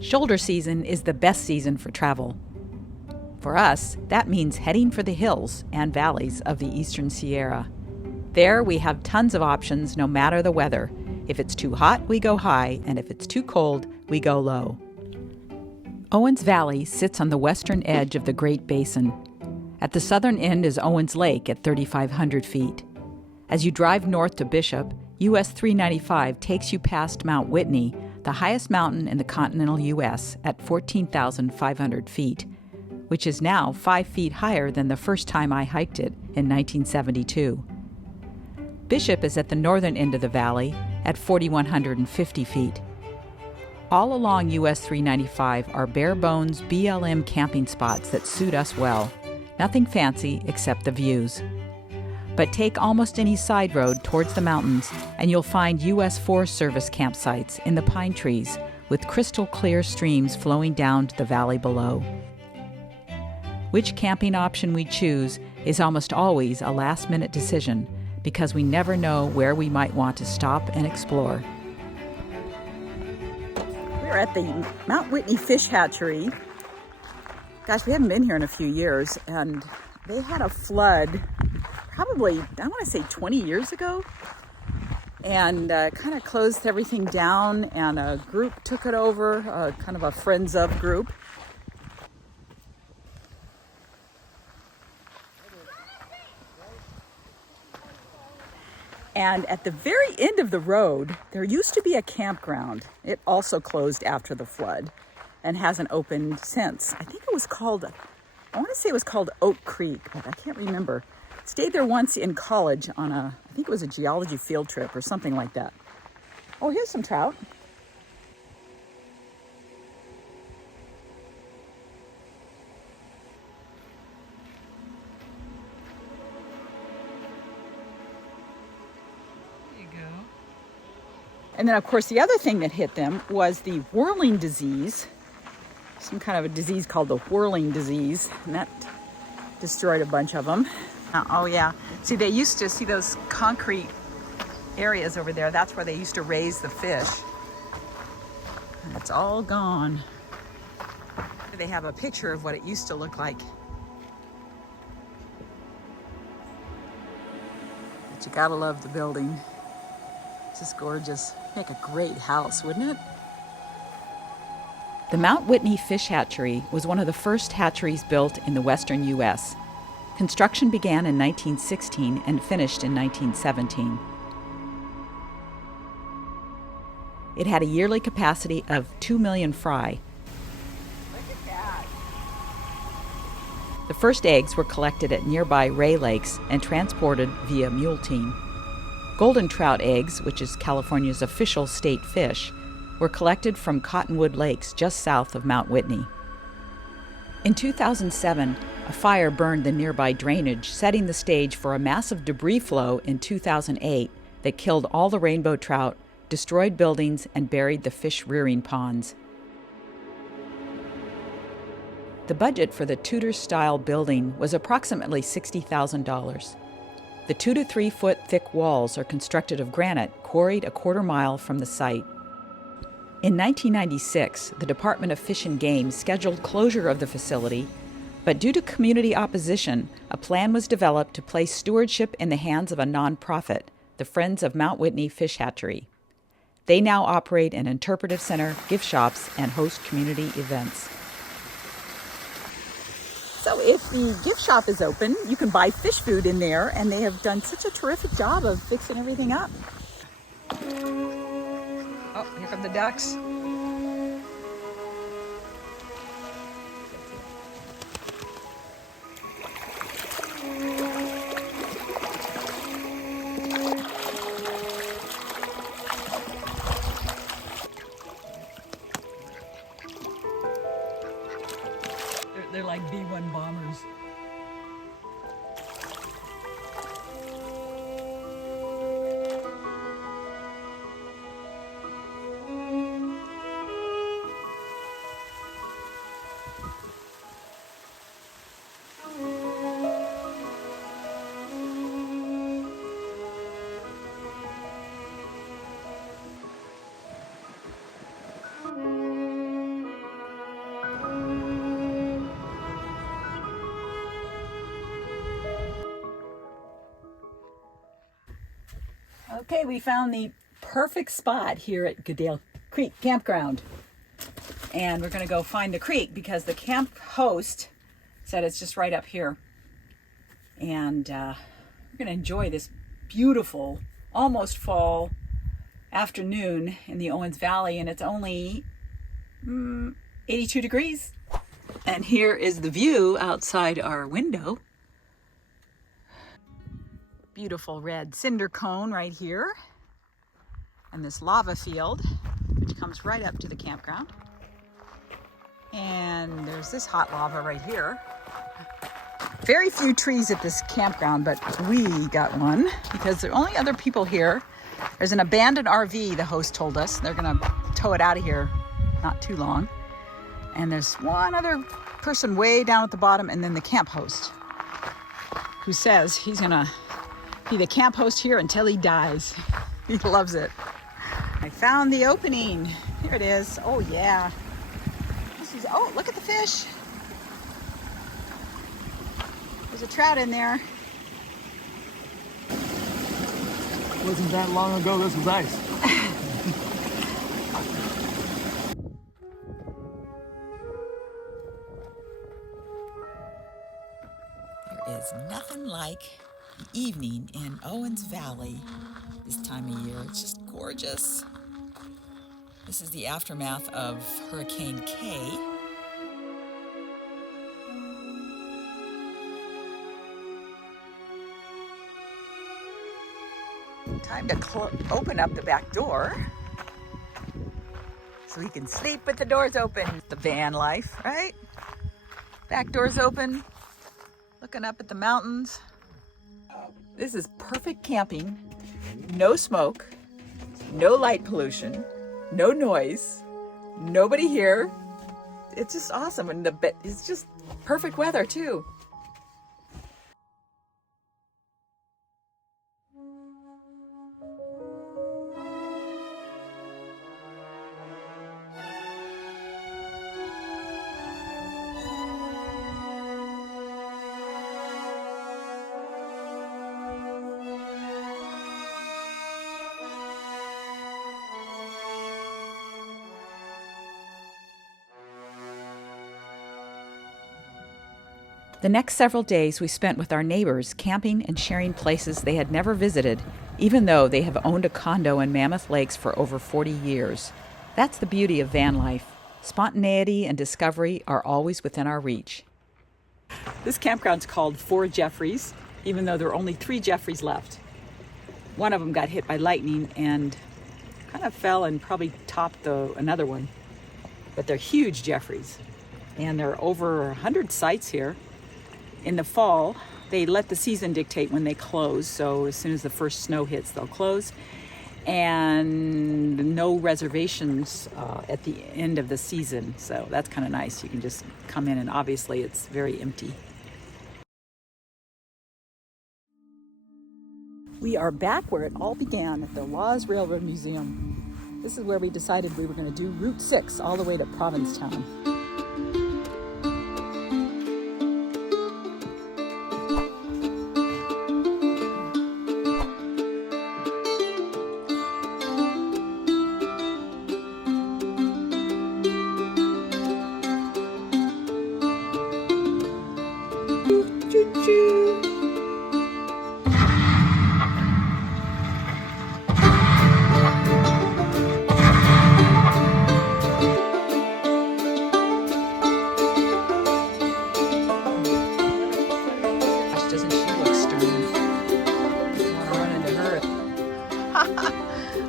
Shoulder season is the best season for travel. For us, that means heading for the hills and valleys of the Eastern Sierra. There, we have tons of options no matter the weather. If it's too hot, we go high, and if it's too cold, we go low. Owens Valley sits on the western edge of the Great Basin. At the southern end is Owens Lake at 3,500 feet. As you drive north to Bishop, US 395 takes you past Mount Whitney, the highest mountain in the continental U.S. at 14,500 feet, which is now 5 feet higher than the first time I hiked it in 1972. Bishop is at the northern end of the valley at 4,150 feet. All along US 395 are bare-bones BLM camping spots that suit us well. Nothing fancy except the views. But take almost any side road towards the mountains and you'll find U.S. Forest Service campsites in the pine trees with crystal clear streams flowing down to the valley below. Which camping option we choose is almost always a last-minute decision because we never know where we might want to stop and explore. We're at the Mount Whitney Fish Hatchery. Gosh, we haven't been here in a few years, and they had a flood probably, I want to say 20 years ago, and kind of closed everything down, and a group took it over, kind of a Friends of group. And at the very end of the road, there used to be a campground. It also closed after the flood and hasn't opened since. I think it was called, I want to say it was called Oak Creek, but I can't remember. Stayed there once in college on I think it was a geology field trip or something like that. Oh, here's some trout. There you go. And then, of course, the other thing that hit them was the whirling disease. Some kind of a disease called the whirling disease, and that destroyed a bunch of them. Oh yeah, see, they used to see those concrete areas over there. That's where they used to raise the fish. And it's all gone. They have a picture of what it used to look like. But you gotta love the building. It's just gorgeous. Make a great house, wouldn't it? The Mount Whitney Fish Hatchery was one of the first hatcheries built in the western U.S. Construction began in 1916 and finished in 1917. It had a yearly capacity of 2 million fry. Look at that. The first eggs were collected at nearby Ray Lakes and transported via mule team. Golden trout eggs, which is California's official state fish, were collected from Cottonwood Lakes just south of Mount Whitney. In 2007, a fire burned the nearby drainage, setting the stage for a massive debris flow in 2008 that killed all the rainbow trout, destroyed buildings, and buried the fish rearing ponds. The budget for the Tudor-style building was approximately $60,000. The 2 to 3 foot thick walls are constructed of granite quarried a quarter mile from the site. In 1996, the Department of Fish and Game scheduled closure of the facility, but due to community opposition, a plan was developed to place stewardship in the hands of a nonprofit, the Friends of Mount Whitney Fish Hatchery. They now operate an interpretive center, gift shops, and host community events. So if the gift shop is open, you can buy fish food in there, and they have done such a terrific job of fixing everything up. Oh, here come the ducks. They're like B-1 bombers. Okay, we found the perfect spot here at Goodale Creek Campground. And we're going to go find the creek because the camp host said it's just right up here. And we're going to enjoy this beautiful, almost fall afternoon in the Owens Valley. And it's only 82 degrees. And here is the view outside our window. Beautiful red cinder cone right here. And this lava field, which comes right up to the campground. And there's this hot lava right here. Very few trees at this campground, but we got one because the only other people here. There's an abandoned RV, the host told us. They're gonna tow it out of here not too long. And there's one other person way down at the bottom, and then the camp host, who says he's gonna be the camp host here until he dies. He loves it. I found the opening. Here it is. Oh yeah. Oh, look at the fish. There's a trout in there. Wasn't that long ago this was ice. There is nothing like the evening in Owens Valley this time of year. It's just gorgeous. This is the aftermath of Hurricane K. Time to open up the back door so we can sleep with the doors open. The van life, right? Back doors open, looking up at the mountains. This is perfect camping. No smoke, no light pollution, no noise, nobody here. It's just awesome, and it's just perfect weather too. The next several days we spent with our neighbors, camping and sharing places they had never visited, even though they have owned a condo in Mammoth Lakes for over 40 years. That's the beauty of van life. Spontaneity and discovery are always within our reach. This campground's called Four Jeffries, even though there are only 3 Jeffries left. One of them got hit by lightning and kind of fell and probably topped another one. But they're huge Jeffries, and there are over 100 sites here. In the fall, they let the season dictate when they close, so as soon as the first snow hits, they'll close. And no reservations at the end of the season, so that's kind of nice. You can just come in, and obviously it's very empty. We are back where it all began, at the Laws Railroad Museum. This is where we decided we were going to do Route 6 all the way to Provincetown.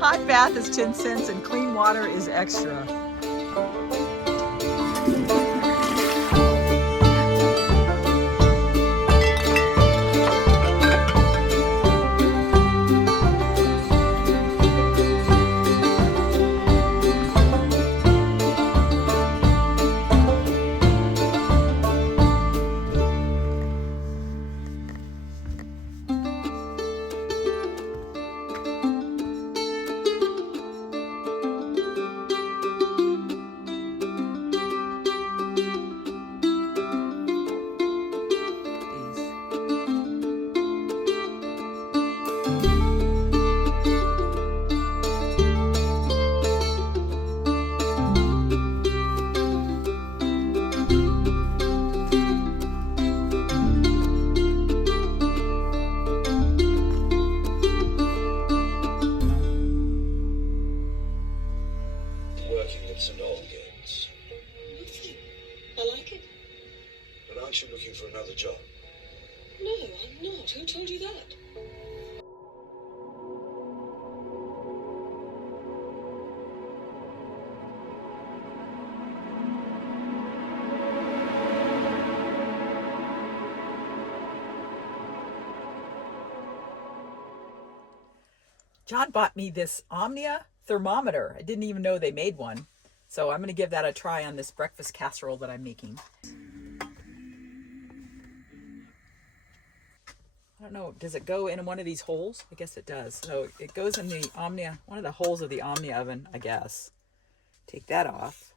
Hot bath is 10 cents and clean water is extra. working at St. Albans? Nothing. I like it. But aren't you looking for another job? No, I'm not. Who told you that? John bought me this Omnia thermometer. I didn't even know they made one. So I'm going to give that a try on this breakfast casserole that I'm making. I don't know, does it go in one of these holes? I guess it does. So it goes in the Omnia, one of the holes of the Omnia oven, I guess. Take that off.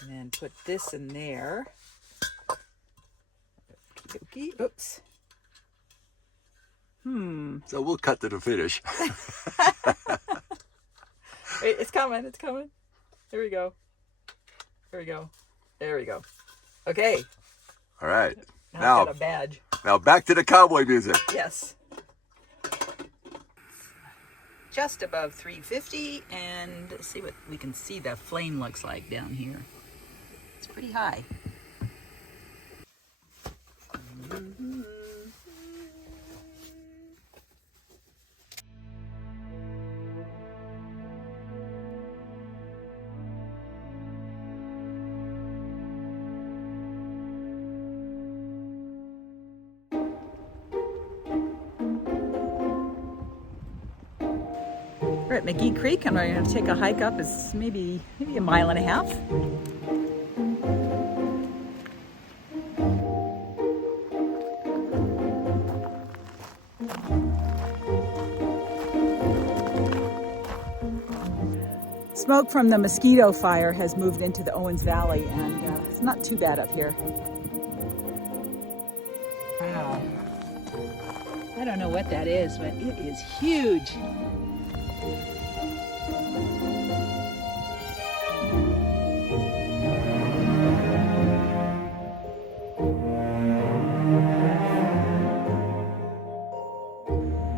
And then put this in there. Okey-dokey. Oops. So we'll cut to the finish. Wait, it's coming. It's coming. Here we go. There we go. There we go. Okay. All right. Now I've got a badge. Now back to the cowboy music. Yes. Just above 350, and let's see what we can see the flame looks like down here. It's pretty high. We're at McGee Creek and we're going to take a hike up. It's maybe a mile and a half. Smoke from the mosquito fire has moved into the Owens Valley, and it's not too bad up here. Wow. I don't know what that is, but it is huge.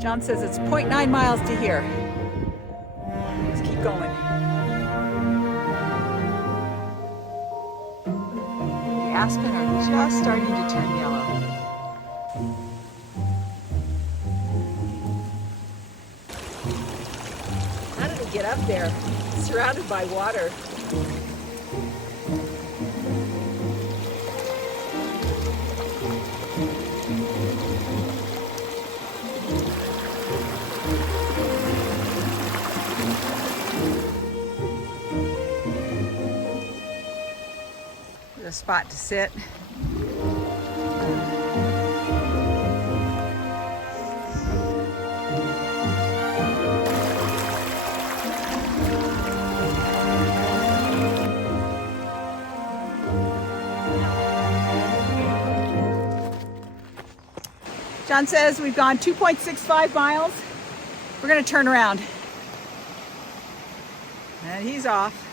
John says it's 0.9 miles to here. Let's keep going. The aspen are just starting to turn yellow. How did we get up there? Surrounded by water. A spot to sit. John says we've gone 2.65 miles. We're going to turn around. And he's off.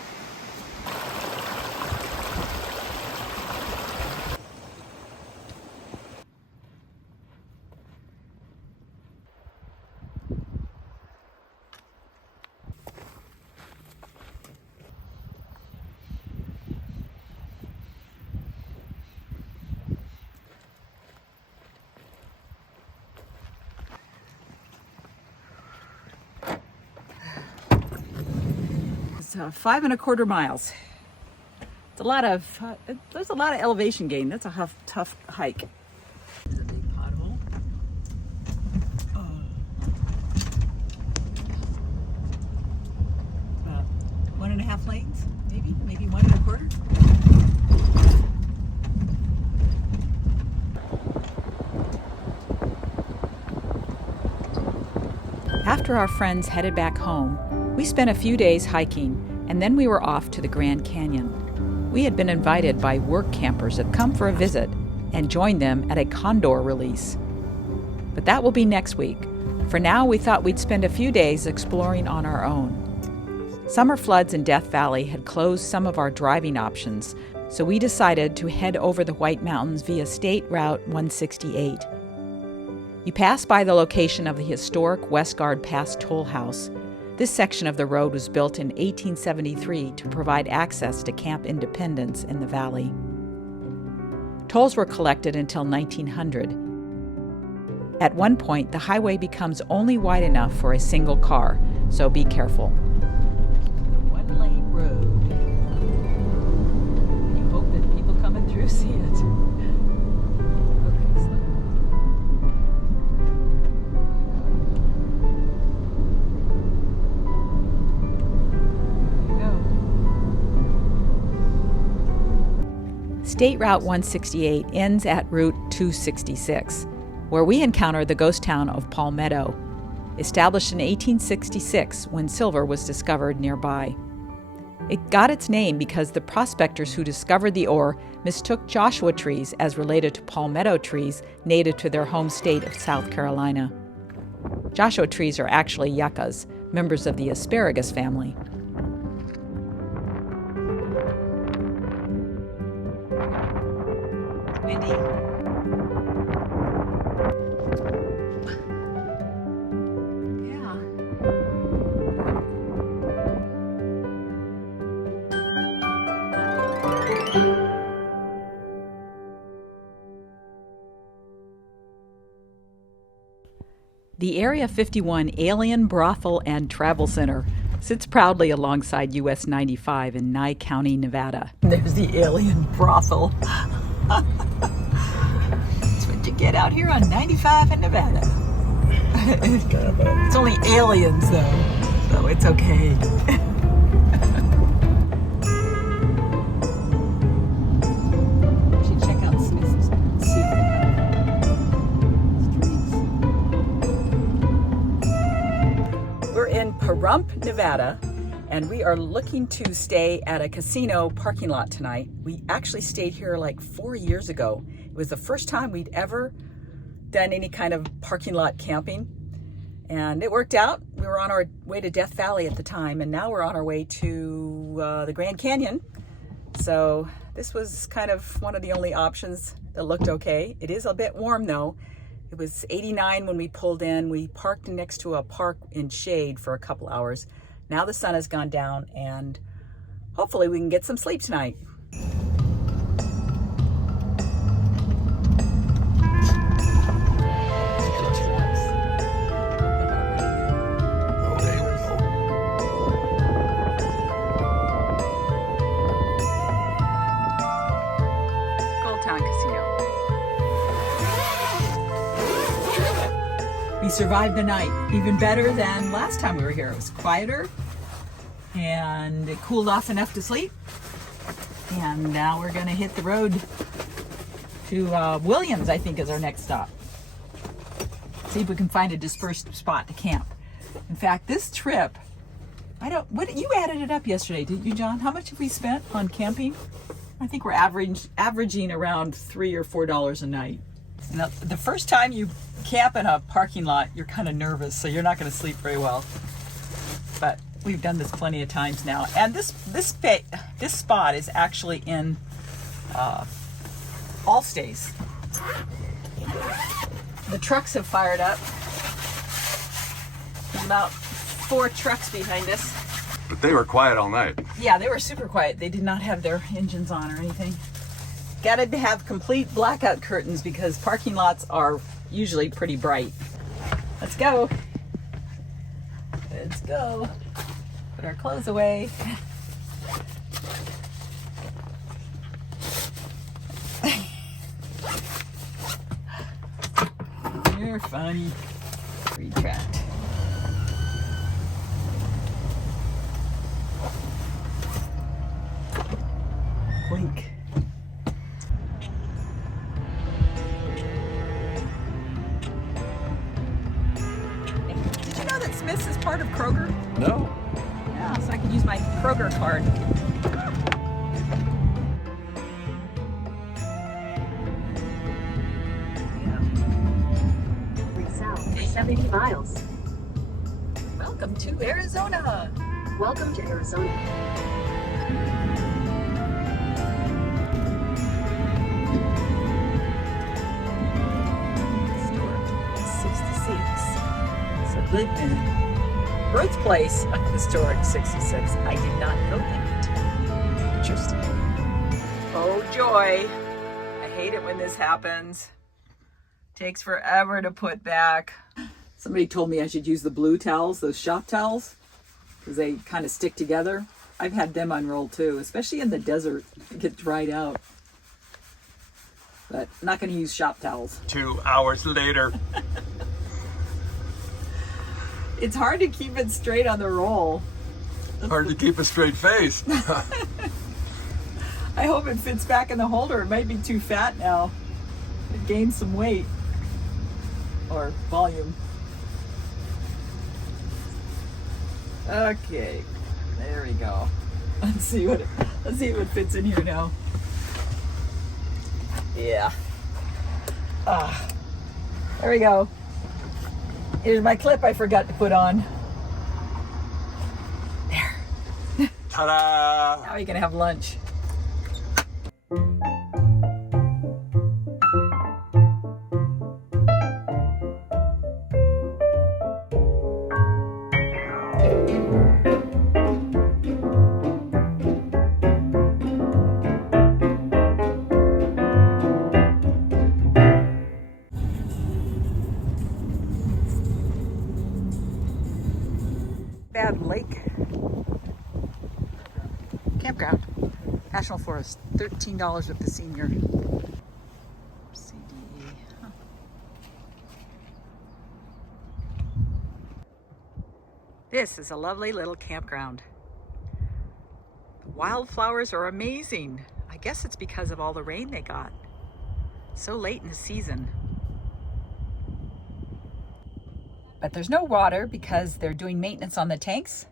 It's 5.25 miles. It's a lot of, there's a lot of elevation gain. That's a tough hike. There's a big pothole. About 1.5 lanes, maybe 1.25. After our friends headed back home, we spent a few days hiking, and then we were off to the Grand Canyon. We had been invited by work campers that come for a visit and joined them at a condor release. But that will be next week. For now, we thought we'd spend a few days exploring on our own. Summer floods in Death Valley had closed some of our driving options, so we decided to head over the White Mountains via State Route 168. You pass by the location of the historic Westgard Pass toll house. This section of the road was built in 1873 to provide access to Camp Independence in the valley. Tolls were collected until 1900. At one point, the highway becomes only wide enough for a single car, so be careful. One-lane road. You hope that people coming through see it. State Route 168 ends at Route 266, where we encounter the ghost town of Palmetto, established in 1866 when silver was discovered nearby. It got its name because the prospectors who discovered the ore mistook Joshua trees as related to palmetto trees native to their home state of South Carolina. Joshua trees are actually yuccas, members of the asparagus family. Windy. Yeah. The Area 51 Alien Brothel and Travel Center sits proudly alongside US 95 in Nye County, Nevada. There's the Alien Brothel. That's what you get out here on 95 in Nevada. It's only aliens, though, so it's okay. We should check out Smith's and see if they have streets. We're in Pahrump, Nevada, and we are looking to stay at a casino parking lot tonight. We actually stayed here like 4 years ago. It was the first time we'd ever done any kind of parking lot camping, and it worked out. We were on our way to Death Valley at the time, and now we're on our way to the Grand Canyon. So this was kind of one of the only options that looked okay. It is a bit warm though. It was 89 when we pulled in. We parked next to a park in shade for a couple hours. Now the sun has gone down, and hopefully we can get some sleep tonight. We survived the night, even better than last time we were here. It was quieter and it cooled off enough to sleep. And now we're gonna hit the road to Williams, I think is our next stop. See if we can find a dispersed spot to camp. In fact, this trip, you added it up yesterday, didn't you, John? How much have we spent on camping? I think we're averaging around $3 or $4 a night. Now, the first time you camp in a parking lot, you're kind of nervous, so you're not going to sleep very well. But we've done this plenty of times now, and this spot is actually in all stays. The trucks have fired up. There's about 4 trucks behind us. But they were quiet all night. Yeah, they were super quiet. They did not have their engines on or anything. Got to have complete blackout curtains because parking lots are usually pretty bright. Let's go. Let's go. Put our clothes away. You're funny. Retract. Blink. Did you know that Smith's is part of Kroger? No. Yeah, so I could use my Kroger card. South for 70 miles. Welcome to Arizona. Welcome to Arizona. Store 66. So Goodman. birthplace of historic 66. I did not know that. Interesting. Oh joy. I hate it when this happens. Takes forever to put back. Somebody told me I should use the blue towels, those shop towels, because they kind of stick together. I've had them unroll too, especially in the desert. It gets dried out. But I'm not going to use shop towels. 2 hours later. It's hard to keep it straight on the roll. Hard to keep a straight face. I hope it fits back in the holder. It might be too fat now. It gained some weight. Or volume. Okay. There we go. Let's see if it fits in here now. Yeah. There we go. Here's my clip I forgot to put on. There. Ta-da! Now you can have lunch. Lake campground, National Forest, $13 with the senior. CDE. Huh. This is a lovely little campground. The wildflowers are amazing. I guess it's because of all the rain they got so late in the season. But there's no water because they're doing maintenance on the tanks.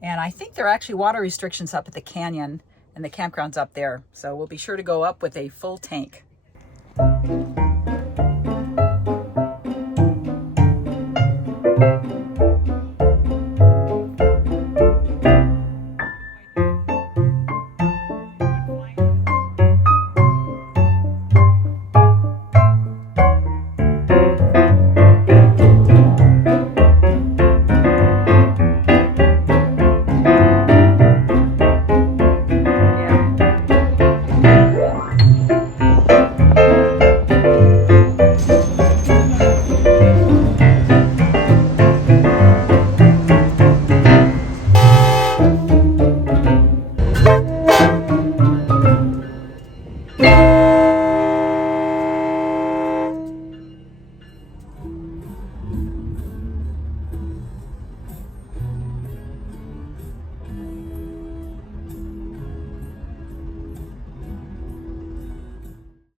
And I think there are actually water restrictions up at the canyon and the campgrounds up there. So we'll be sure to go up with a full tank.